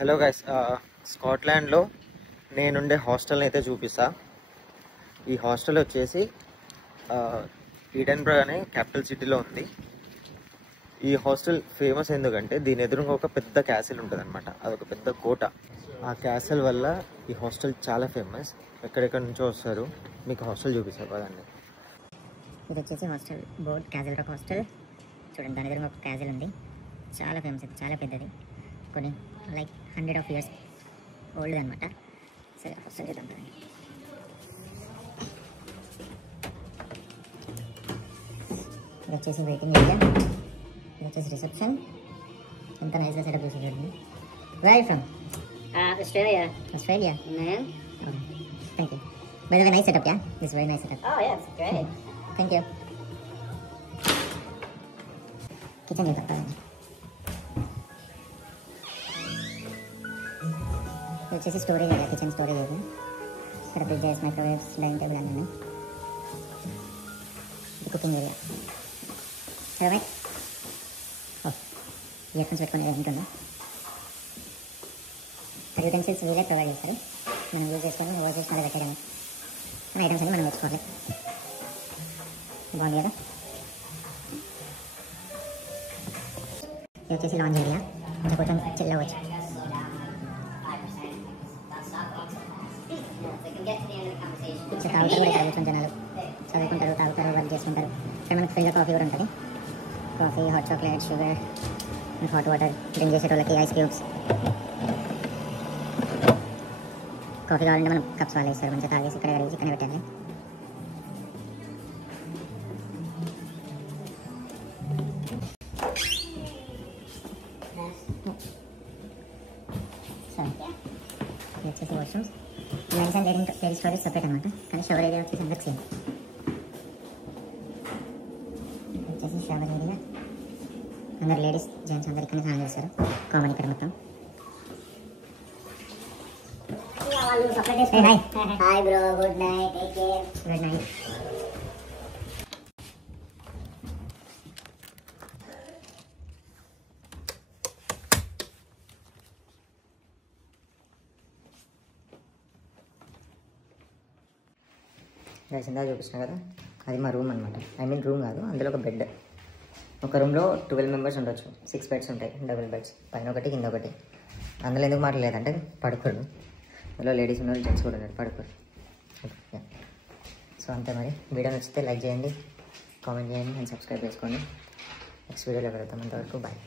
Hello guys, స్కాట్లాండ్లో నేనుండే హాస్టల్ని అయితే చూపిస్తా. ఈ హాస్టల్ వచ్చేసి ఈడెన్బర్గ్ అనే క్యాపిటల్ సిటీలో ఉంది. ఈ హాస్టల్ ఫేమస్ ఎందుకంటే దీని ఎదురుగా ఒక పెద్ద క్యాసిల్ ఉంటుంది అనమాట. అదొక పెద్ద కోట. ఆ క్యాసిల్ వల్ల ఈ హాస్టల్ చాలా ఫేమస్. ఎక్కడెక్కడి నుంచో వస్తారు. మీకు హాస్టల్ చూపిస్తారు కదండి. ఇది వచ్చేసి hostel board castle rock hostel. చూడండి, దాని ఎదురుగా ఒక క్యాజిల్ ఉంది. చాలా ఫేమస్, ఇది చాలా పెద్దది. కొన్ని లైక్ 100 years ఓల్డ్ అనమాట. సరే హాస్టల్ చేద్దాం. ఇది వచ్చేసి వెయిటింగ్ ఏరియా, ఇది వచ్చేసి రిసెప్షన్. ఎంత నైస్గా సెటప్ చేసి చూడండి. Where are you from? Australia. Australia? Man. Oh, thank you. By the way, nice setup, yeah? This is very nice setup. Oh, yeah, it's great. Thank you. Kitchen is up. ఇది వచ్చేసి storage area, kitchen storage area. ఇక్కడ fridges, microwaves, dining table అన్నీ ఉన్నాయి. ఇది cooking area. సరే right. Ear phones పెట్టుకునేది ఉంటుందా? Utensils వీలే ప్రొవైడ్ చేస్తారు. మనం యూజ్ చేసుకొని వర్క్ చేసి మళ్ళీ పెట్టడం మన ఐటమ్స్ అన్ని మనం తెచ్చుకోవాలి. బాగుంది కదా. ఇది వచ్చేసి లాంజ్ ఏరియా, కొంచెం కొంచెం చిల్ అవ్వచ్చు. ఇక్కడ తాగుతారు కూడా, ఇక్కడ కూర్చొని జనాలు చదువుకుంటారు, తాగుతారు, వర్క్ చేసుకుంటారు. ఇక్కడ మనకి ఫ్రీగా కాఫీ కూడా ఉంటుంది. Coffee, hot chocolate, sugar, hot water, drink చేసేటోళ్ళకి ఐస్ క్యూబ్స్. కాఫీ కావాలంటే మనం కప్స్ వాళ్ళు వేస్తారు. మంచిగా తాగేసి ఇక్కడ కడిగి చికెన్ పెట్టాలి. సరే, ఇది వచ్చేసి washrooms. Men's and ladies storage separate అనమాట, కానీ షవర్ ఏరియా వచ్చేసి అందరికి సేమ్. వచ్చేసి షవర్ ఏరియా, అందరు లేడీస్ జెంట్స్ అందరు ఇక్కడ స్నానం చేస్తారు. కామన్ ఇక్కడ మొత్తం. Hey, hi. Hi, bro. Good night. Take care. Good night. Guys, ఇందాక చూపిస్తున్నా కదా, అది మా రూమ్ అనమాట. రూమ్ కాదు, అందులో ఒక బెడ్. ఒక రూమ్లో 12 members ఉండొచ్చు. 6 beds ఉంటాయి, డబుల్ బెడ్స్, పైన ఒకటి కింద ఒకటి. అందులో ఎందుకు మాట్లాడలేదంటే పడుకోరు. అందులో లేడీస్ ఉన్నారు, జెంట్స్ కూడా ఉన్నారు, పడుకోరు. సో అంతే మరి. వీడియో నచ్చితే లైక్ చేయండి, కామెంట్ చేయండి అండ్ సబ్స్క్రైబ్ చేసుకోండి. నెక్స్ట్ వీడియోలో కలుద్దాం. అంతవరకు బాయ్.